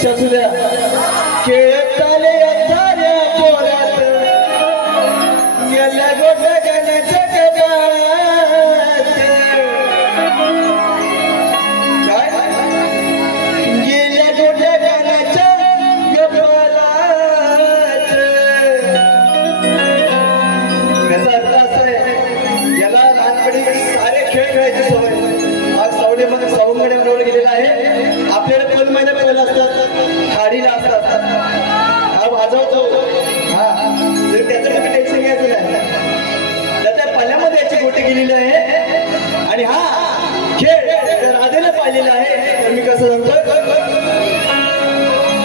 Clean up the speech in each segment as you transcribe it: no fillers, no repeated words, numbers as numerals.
शसुल्या केळताले अंधाऱ्या पोरात गेल्या गोट्या गाण्याच्या गदात गेल्या गोट्या गाण्याच्या गप्पालात याचा अर्थ असा आहे याला लहानपणी सारे खेळ खेळायची सवय आज सावलीमध्ये सवंगड्यावर गेलेला आहे आपल्याला 2 महिने पहिला असतात खाडीला असतात हा वाजवतो हा तर त्याचं तुम्ही टेन्शन घ्यायचं नाही त्याच्या पाल्यामध्ये याची गोटी गेलेली आहे आणि हा खेळ राधेला पाहिलेला आहे तर मी कसं सांगतो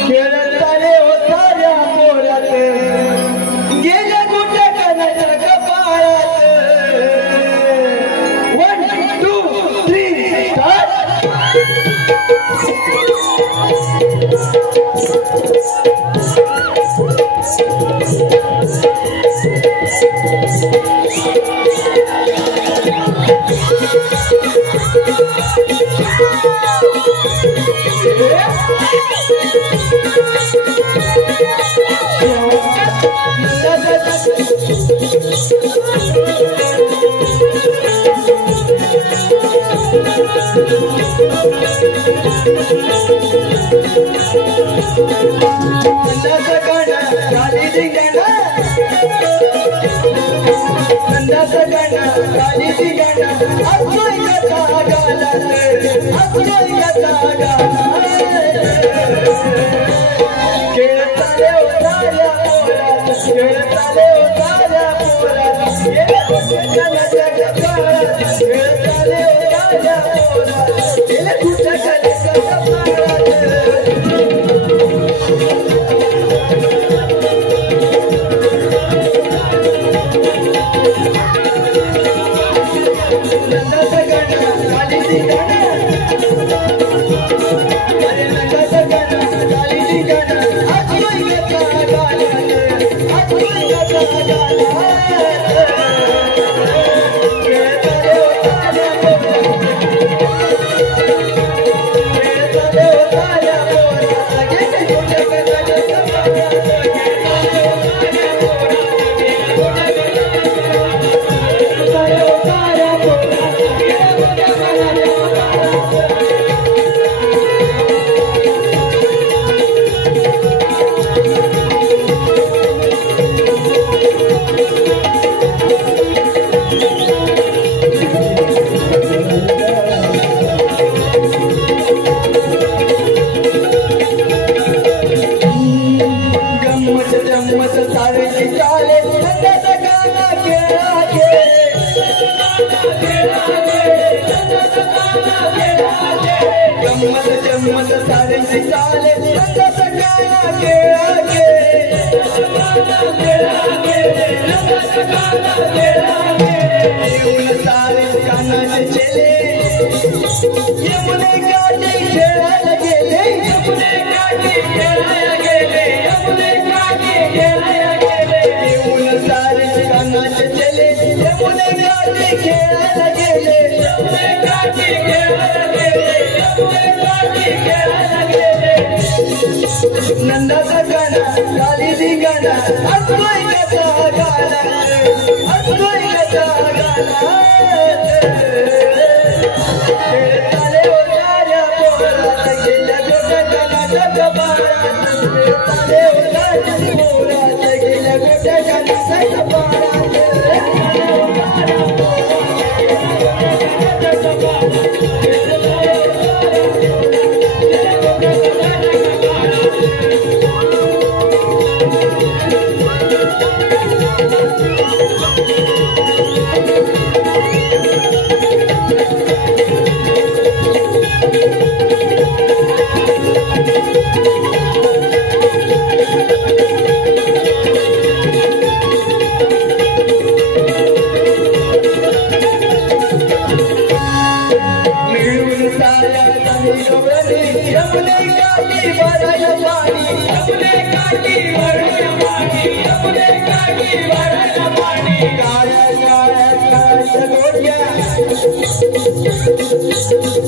खेळताले होताऱ्या पोरात गेल्या गोट्या गाण्याच्या कपाळात 1 2 3 स्टार्ट नंदाचा गाणं गाली गाणं असतोय कसा गाणं असतोय कसा गाणं खेळताले होणाऱ्या पोरात गेल्या गोट्या गाण्याच्या कपाळात खेळताले होणाऱ्या पोरात गेल्या गोट्या गाण्याच्या कपाळात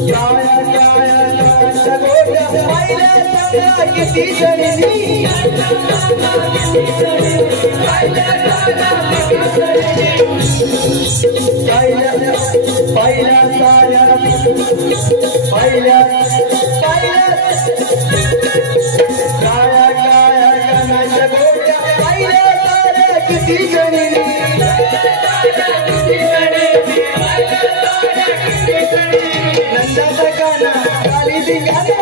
Jaya Jaya Jaya Jaya पाहिल्या चांगला किती जणी पाहिल्या साऱ्या पाहिल्या काया काया गाण्याच्या गोट्या पाहिल्या साऱ्या किती जणी नंदाचा गाणं काली धिंगाणा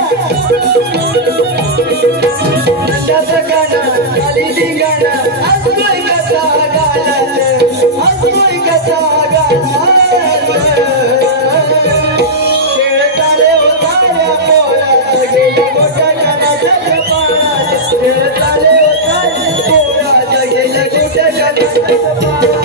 नंदाचा गाणं काली धिंगाणा हसलोय कसा गाणं हसलोय कसा गाणं खेळताले होताल्या पोरात गेली गोट्या गाण्याच्या कपाळात खेळताले होताल्या पोरात गेल्या गोट्या गाण्याच्या कपाळात